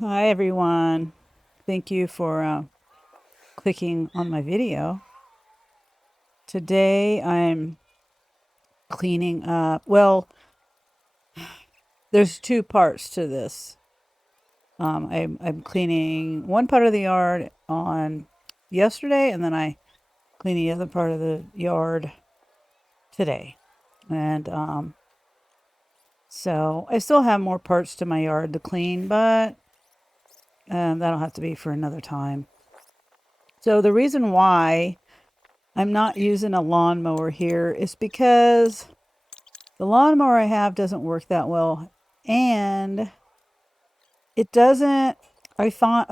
Hi, everyone. Thank you for clicking on my video. Today I'm cleaning up. Well, there's two parts to this. I'm cleaning one part of the yard on yesterday, and then I clean the other part of the yard today. And so I still have more parts to my yard to clean, but that'll have to be for another time. So the reason why I'm not using a lawnmower here is because the lawnmower I have doesn't work that well. And it doesn't, I find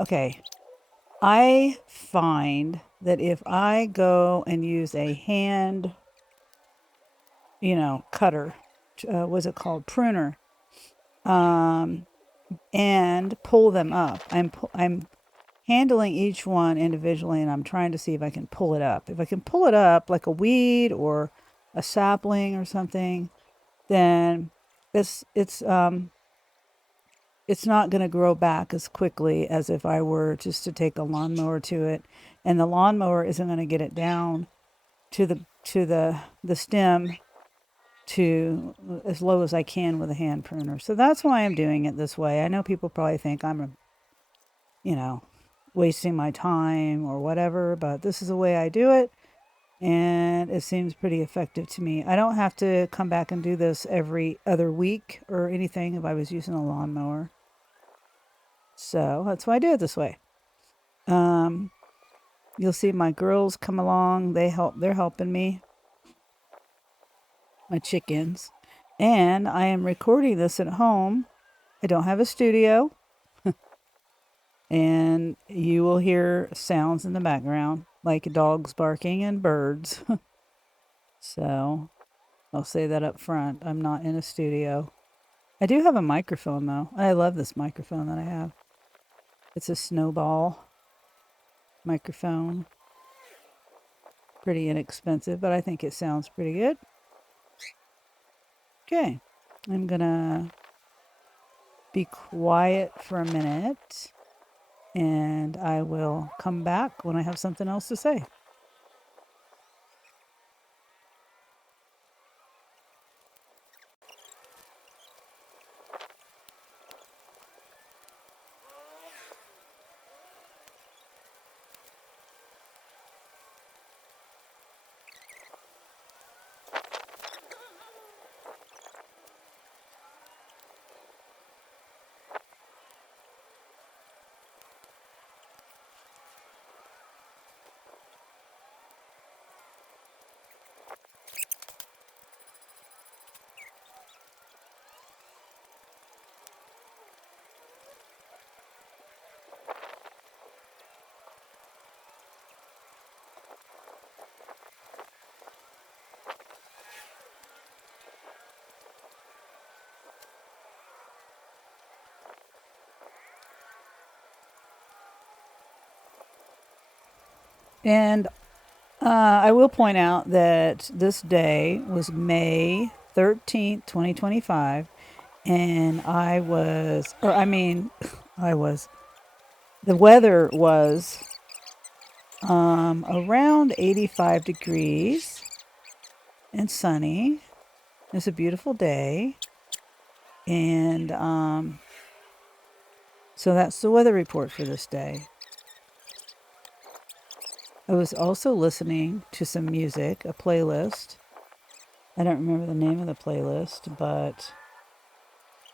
that if I go and use a hand, cutter, what's it called? Pruner, um, and pull them up, I'm handling each one individually and I'm trying to see if I can pull it up. If I can pull it up like a weed or a sapling or something, then it's not going to grow back as quickly as if I were just to take a lawnmower to it, and the lawnmower isn't going to get it down to the stem to as low as I can with a hand pruner. So that's why I'm doing it this way. I know people probably think I'm, you know, wasting my time or whatever, but this is the way I do it. And it seems pretty effective to me. I don't have to come back and do this every other week or anything if I was using a lawnmower. So that's why I do it this way. Um, you'll see my girls come along. They're helping me, my chickens. And I am recording this at home. I don't have a studio. And you will hear sounds in the background, like dogs barking and birds. So I'll say that up front. I'm not in a studio. I do have a microphone, though. I love this microphone that I have. It's a snowball microphone. Pretty inexpensive, but I think it sounds pretty good. Okay, I'm gonna be quiet for a minute and I will come back when I have something else to say. And I will point out that this day was May 13th, 2025. And I was, the weather was around 85 degrees and sunny. It's a beautiful day. And so that's the weather report for this day. I was also listening to some music, a playlist. I don't remember the name of the playlist, but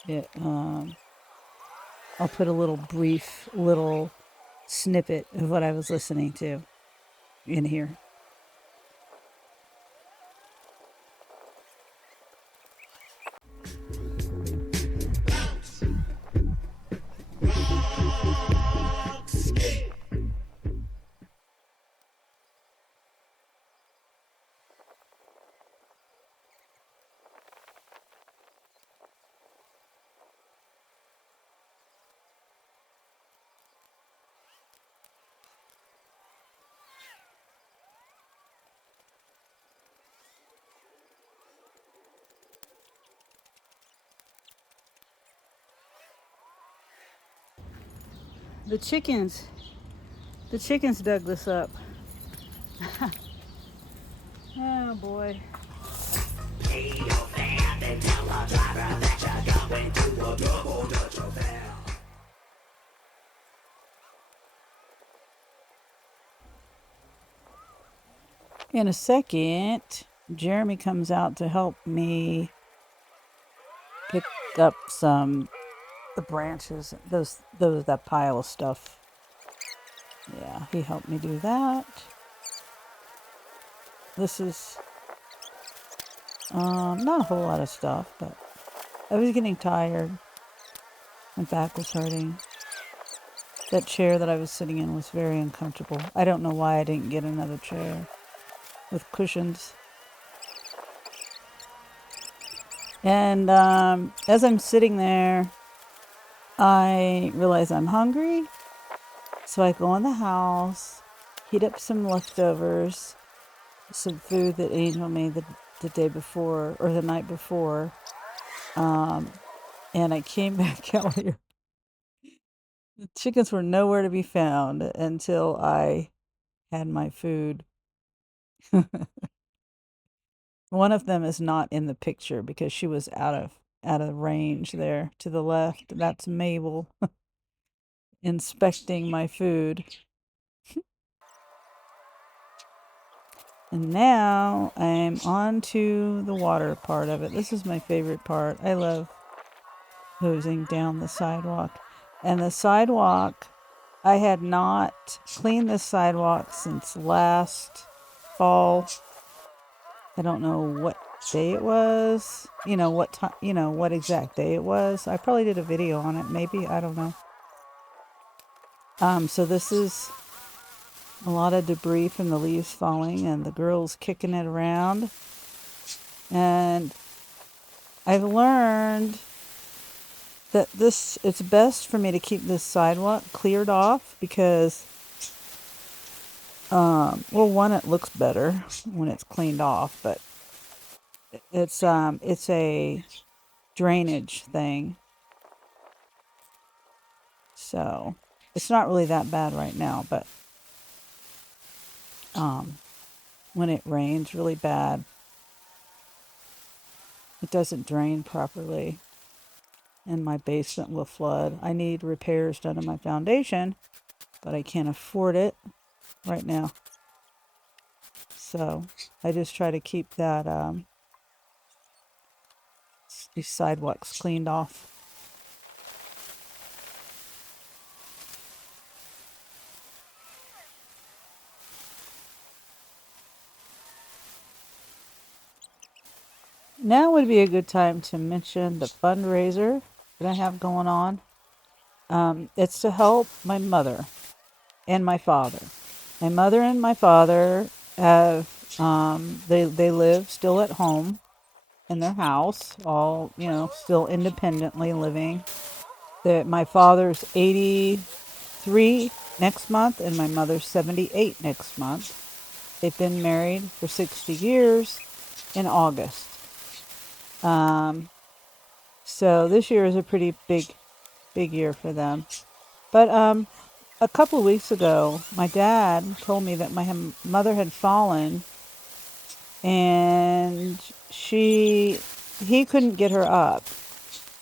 it I'll put a little brief little snippet of what I was listening to in here. The chickens. The chickens dug this up. Oh boy. In a second, Jeremy comes out to help me pick up the branches, that pile of stuff. Yeah, he helped me do that. This is not a whole lot of stuff, but I was getting tired. My back was hurting. That chair that I was sitting in was very uncomfortable. I don't know why I didn't get another chair with cushions. And as I'm sitting there, I realize I'm hungry. So I go in the house, heat up some leftovers, some food that Angel made the day before or the night before. And I came back out here. The chickens were nowhere to be found until I had my food. One of them is not in the picture because she was out of range there to the left. That's Mabel inspecting my food. And now I'm on to the water part of it. This is my favorite part. I love hosing down the sidewalk. And the sidewalk, I had not cleaned the sidewalk since last fall. I don't know what day it was, what time, what exact day it was. I probably did a video on it, maybe, I don't know. So this is a lot of debris from the leaves falling and the girls kicking it around. And I've learned that it's best for me to keep this sidewalk cleared off because, well, one, it looks better when it's cleaned off, but it's a drainage thing. So it's not really that bad right now, but when it rains really bad, it doesn't drain properly and my basement will flood. I need repairs done to my foundation, but I can't afford it right now. So I just try to keep these sidewalks cleaned off. Now would be a good time to mention the fundraiser that I have going on. It's to help my mother and my father. My mother and my father have they live still at home in their house, all still independently living. My father's 83 next month, and my mother's 78 next month. They've been married for 60 years in August. So this year is a pretty big year for them. But a couple of weeks ago, my dad told me that my mother had fallen, and he couldn't get her up.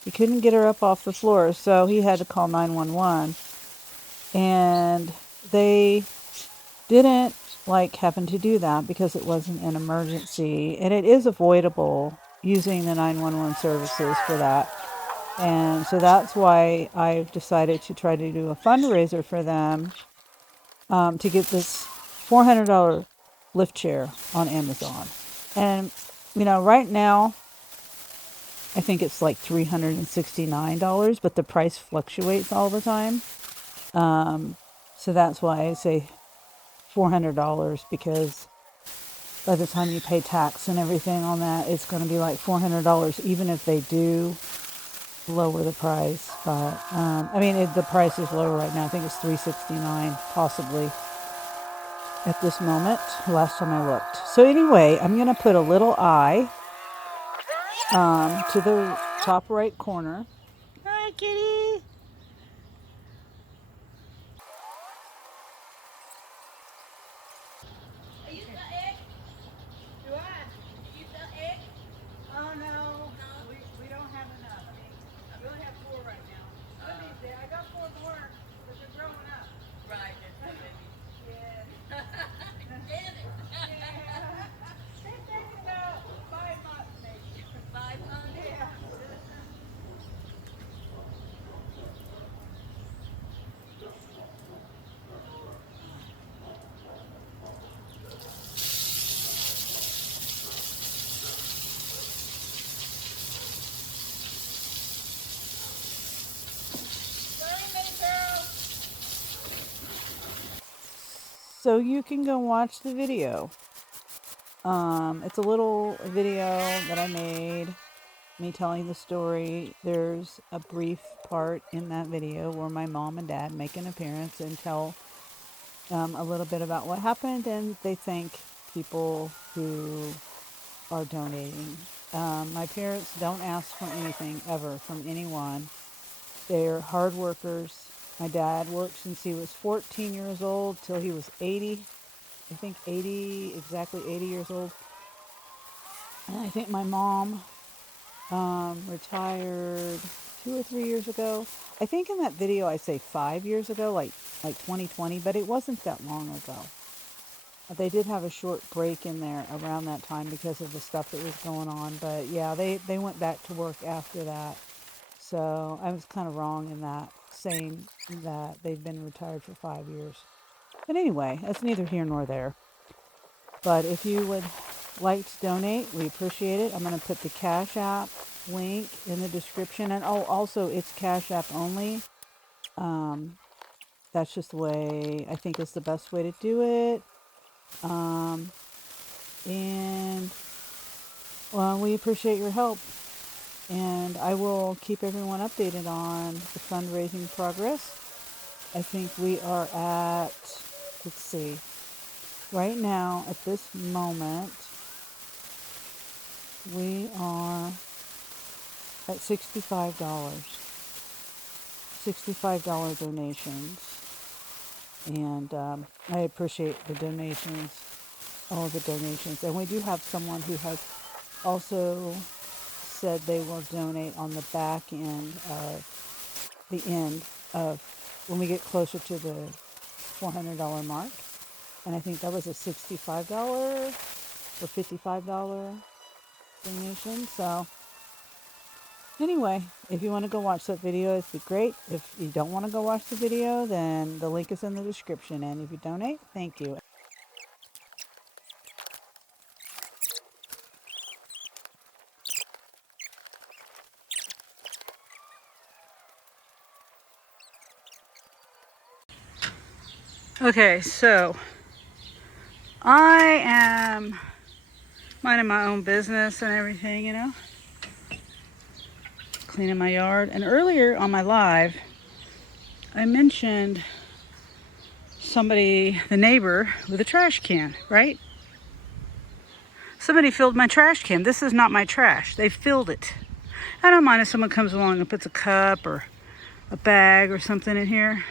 He couldn't get her up off the floor, so he had to call 911. And they didn't happen to do that because it wasn't an emergency, and it is avoidable using the 911 services for that. And so that's why I've decided to try to do a fundraiser for them, to get this $400 lift chair on Amazon. And, right now, I think it's like $369, but the price fluctuates all the time. So that's why I say $400, because by the time you pay tax and everything on that, it's going to be like $400, even if they do lower the price. But the price is lower right now. I think it's $369 possibly at this moment, last time I looked. So anyway, I'm going to put a little eye to the top right corner. Hi, kitty. so you can go watch the video. It's a little video that I made, me telling the story. There's a brief part in that video where my mom and dad make an appearance and tell a little bit about what happened, and they thank people who are donating. My parents don't ask for anything ever from anyone. They're hard workers. My dad worked since he was 14 years old till he was 80. I think 80, exactly 80 years old. And I think my mom retired 2 or 3 years ago. I think in that video I say 5 years ago, like 2020, but it wasn't that long ago. They did have a short break in there around that time because of the stuff that was going on. But yeah, they went back to work after that. So I was kind of wrong in that, saying that they've been retired for 5 years. But anyway, that's neither here nor there. But if you would like to donate, we appreciate it. I'm going to put the Cash App link in the description. And also it's Cash App only. That's just the way I think is the best way to do it. And well, we appreciate your help. And I will keep everyone updated on the fundraising progress. I think we are at, let's see, right now at this moment, we are at $65. $65 donations. And I appreciate the donations, all the donations. And we do have someone who has also said they will donate on the back end of when we get closer to the $400 mark. And I think that was a $65 or $55 donation. So anyway, if you want to go watch that video, it'd be great. If you don't want to go watch the video, then the link is in the description. And if you donate, thank you. Okay, so I am minding my own business and everything, cleaning my yard. And earlier on my live, I mentioned somebody, the neighbor, with a trash can, right? Somebody filled my trash can. This is not my trash. They filled it. I don't mind if someone comes along and puts a cup or a bag or something in here.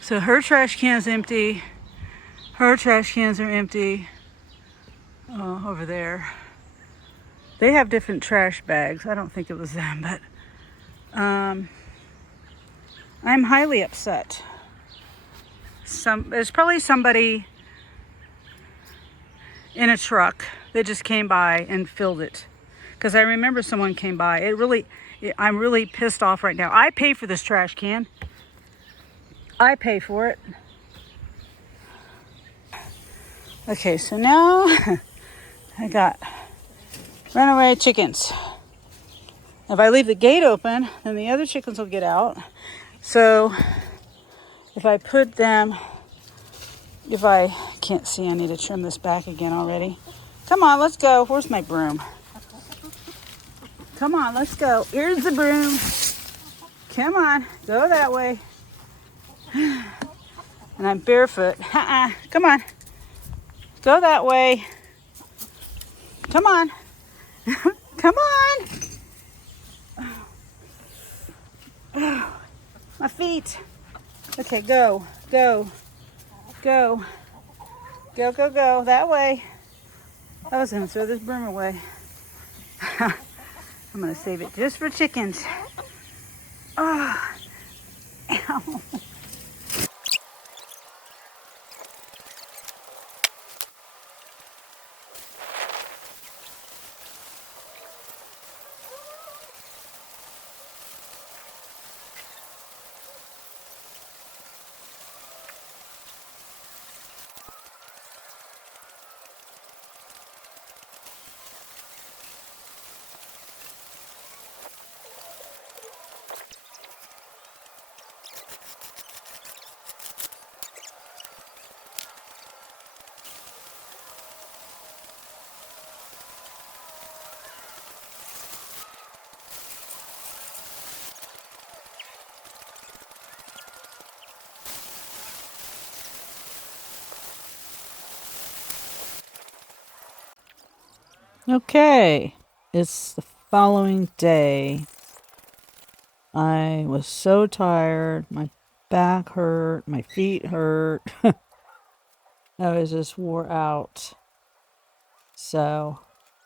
So her trash can's empty. Her trash cans are empty. Oh, over there. They have different trash bags. I don't think it was them, but I'm highly upset. There's probably somebody in a truck that just came by and filled it. Because I remember someone came by. I'm really pissed off right now. I pay for this trash can. I pay for it. Okay, so now I got runaway chickens. If I leave the gate open, then the other chickens will get out. So if I put them, if I can't see, I need to trim this back again already. Come on, let's go. Where's my broom? Come on, let's go. Here's the broom. Come on, go that way. And I'm barefoot. Come on. Go that way. Come on. Come on. My feet. Okay, go. Go. Go. Go, go, go. That way. I was going to throw this broom away. I'm going to save it just for chickens. Oh. Ow. Okay, it's the following day. I was so tired. My back hurt. My feet hurt. I was just wore out. So,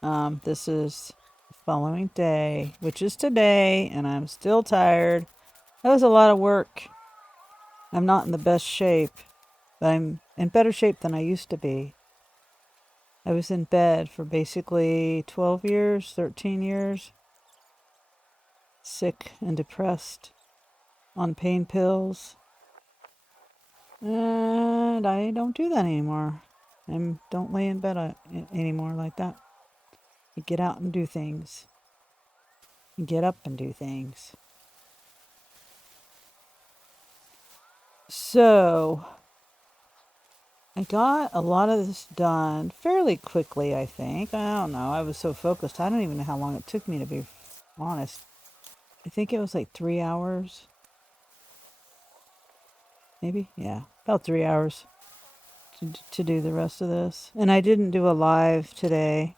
this is the following day, which is today, and I'm still tired. That was a lot of work. I'm not in the best shape, but I'm in better shape than I used to be. I was in bed for basically 12 years, 13 years, sick and depressed, on pain pills. And I don't do that anymore. I don't lay in bed anymore like that. You get out and do things. You get up and do things. So, I got a lot of this done fairly quickly, I think. I don't know. I was so focused. I don't even know how long it took me, to be honest. I think it was like 3 hours. Maybe? Yeah. About 3 hours to do the rest of this. And I didn't do a live today.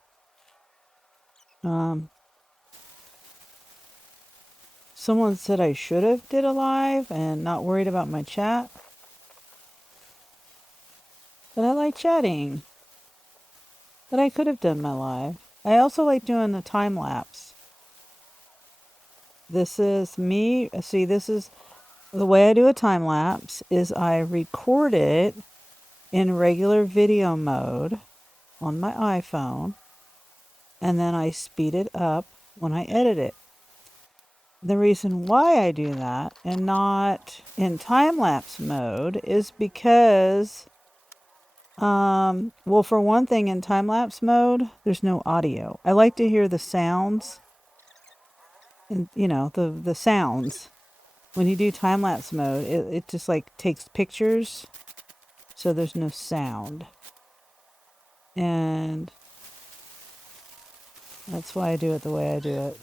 Someone said I should have did a live and not worried about my chat. But I like chatting. But I could have done my live. I also like doing the time lapse. This is me. See, this is the way I do a time lapse is I record it in regular video mode on my iPhone, and then I speed it up when I edit it. The reason why I do that and not in time-lapse mode is because, well, for one thing, in time-lapse mode, there's no audio. I like to hear the sounds and, the sounds. When you do time-lapse mode, it just like takes pictures, so there's no sound. And that's why I do it the way I do it.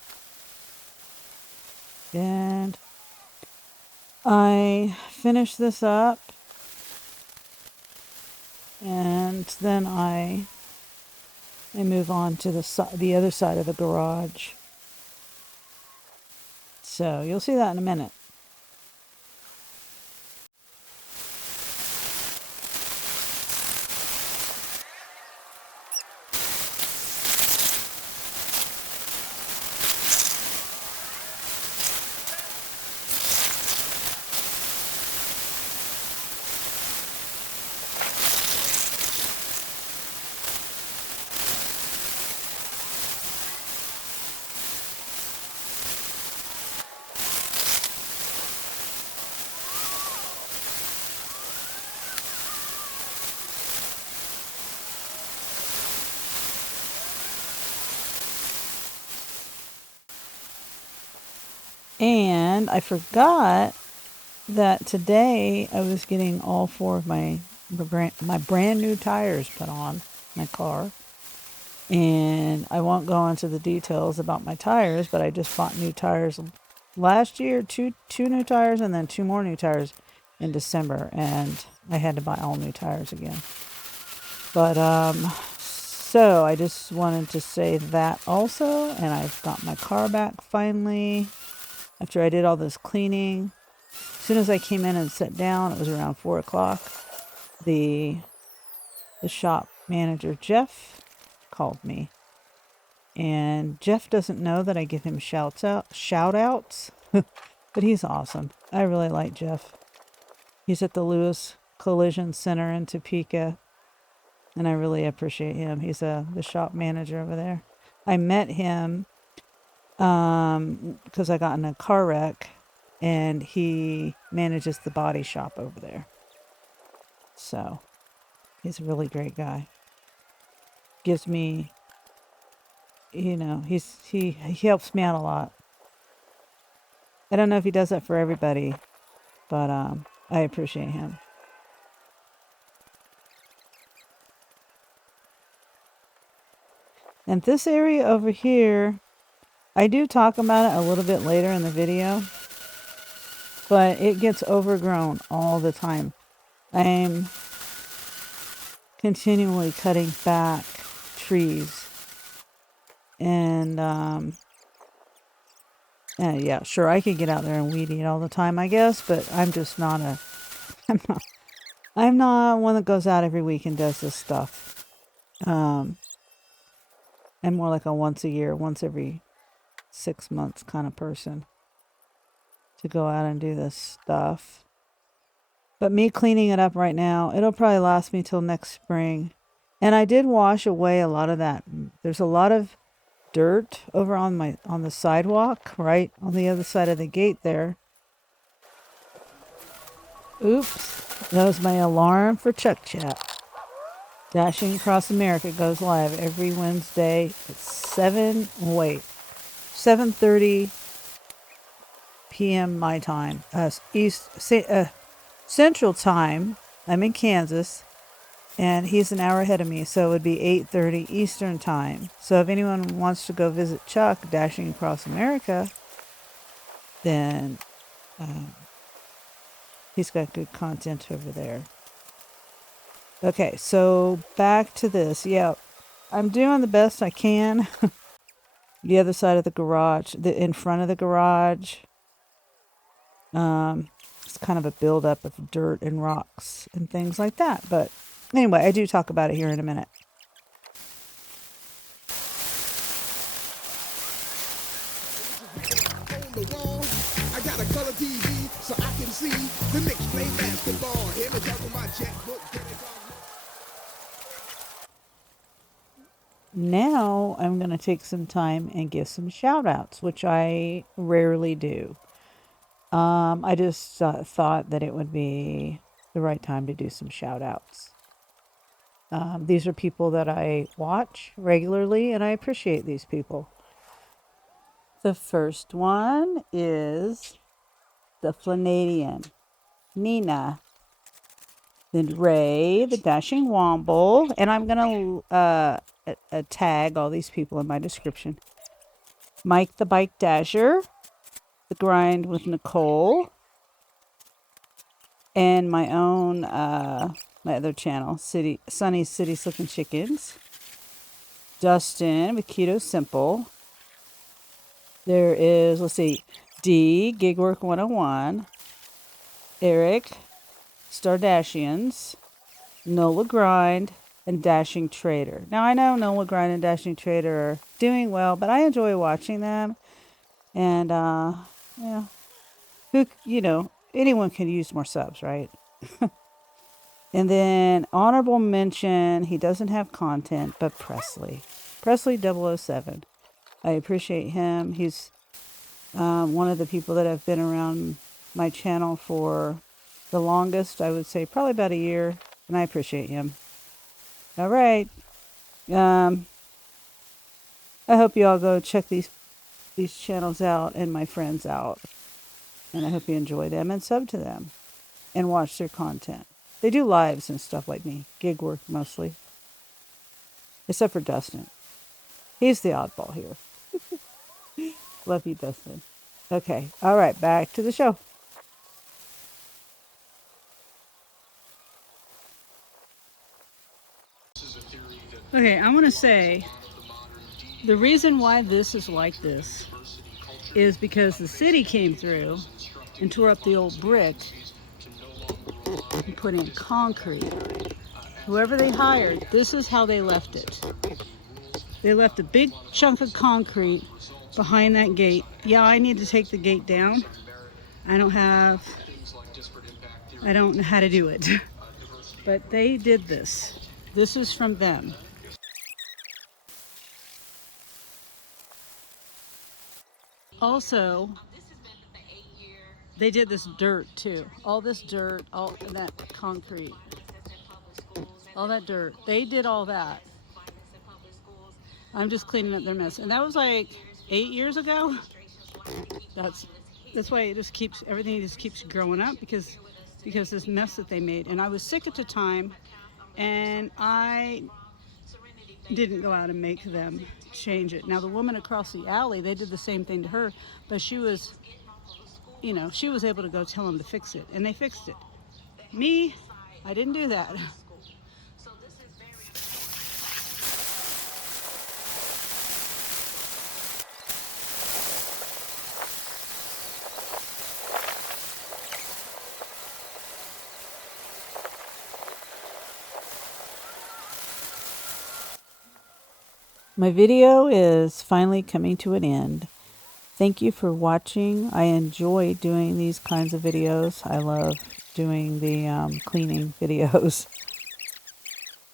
And I finish this up, and then I move on to the other side of the garage. So you'll see that in a minute. And I forgot that today I was getting all four of my brand new tires put on my car. And I won't go into the details about my tires, but I just bought new tires last year, two new tires, and then two more new tires in December, and I had to buy all new tires again. But so I just wanted to say that also, and I've got my car back finally after I did all this cleaning. As soon as I came in and sat down, it was around 4 o'clock. The shop manager, Jeff, called me. And Jeff doesn't know that I give him shout outs, but he's awesome. I really like Jeff. He's at the Lewis Collision Center in Topeka, and I really appreciate him. He's the shop manager over there. I met him because I got in a car wreck, and he manages the body shop over there. So he's a really great guy. Gives me, he helps me out a lot. I don't know if he does that for everybody, but I appreciate him. And this area over here, I do talk about it a little bit later in the video, but it gets overgrown all the time. I'm continually cutting back trees And yeah, sure, I could get out there and weed eat all the time, I guess, but I'm just not a, I'm not, I'm not one that goes out every week and does this stuff. I'm more like a once a year, once every 6 months kind of person to go out and do this stuff. But me cleaning it up right now, it'll probably last me till next spring. And I did wash away a lot of that. There's a lot of dirt over on the sidewalk, right on the other side of the gate there. Oops. That was my alarm for Chuck Chat. Dashing Across America goes live every Wednesday at 7:30 p.m. my time. Central time. I'm in Kansas, and he's an hour ahead of me, so it would be 8:30 Eastern time. So if anyone wants to go visit Chuck, Dashing Across America, then he's got good content over there. Okay, so back to this. Yeah, I'm doing the best I can. The other side of the garage, in front of the garage, it's kind of a buildup of dirt and rocks and things like that. But anyway, I do talk about it here in a minute. On the wall, I got a color TV so I can see the Knicks play basketball. Here to talk my checkbook. Now I'm going to take some time and give some shout outs, which I rarely do. I just thought that it would be the right time to do some shout outs. These are people that I watch regularly, and I appreciate these people. The first one is the Flanagan, Nina, then Ray, the Dashing Womble, and I'm going to tag all these people in my description. Mike the Bike Dasher, The Grind with Nicole, and my own, my other channel, Sunny's City Slippin' Chickens, Dustin with Keto Simple. There is, let's see, D, Gigwork 101, Eric, Stardashians, Nola Grind, and Dashing Trader. Now, I know Nola Grind and Dashing Trader are doing well, but I enjoy watching them. And, yeah, anyone can use more subs, right? And then, honorable mention, he doesn't have content, but Presley 007. I appreciate him. He's one of the people that have been around my channel for the longest, I would say probably about a year, and I appreciate him. All right. I hope you all go check these channels out and my friends out. And I hope you enjoy them and sub to them and watch their content. They do lives and stuff like me. Gig work mostly. Except for Dustin. He's the oddball here. Love you, Dustin. Okay. All right. Back to the show. Okay. I want to say the reason why this is like this is because the city came through and tore up the old brick and put in concrete. Whoever they hired, this is how they left it. They left a big chunk of concrete behind that gate. Yeah, I need to take the gate down. I don't know how to do it. But they did this. This is from them. Also, they did this dirt too. All this dirt, all that concrete, all that dirt. They did all that. I'm just cleaning up their mess. And that was like 8 years ago. That's why everything just keeps growing up because this mess that they made. And I was sick at the time, and I didn't go out and make them change it. Now the woman across the alley, they did the same thing to her, but she was able to go tell them to fix it, and they fixed it. Me, I didn't do that. My video is finally coming to an end. Thank you for watching. I enjoy doing these kinds of videos. I love doing the cleaning videos.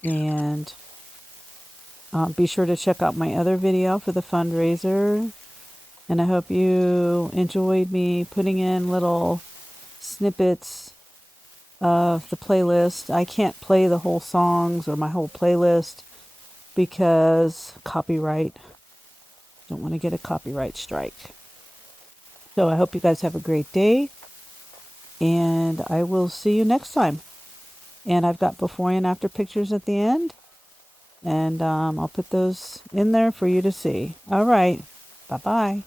And be sure to check out my other video for the fundraiser. And I hope you enjoyed me putting in little snippets of the playlist. I can't play the whole songs or my whole playlist because copyright. Don't want to get a copyright strike. So I hope you guys have a great day, and I will see you next time. And I've got before and after pictures at the end, and I'll put those in there for you to see. All right. Bye-bye.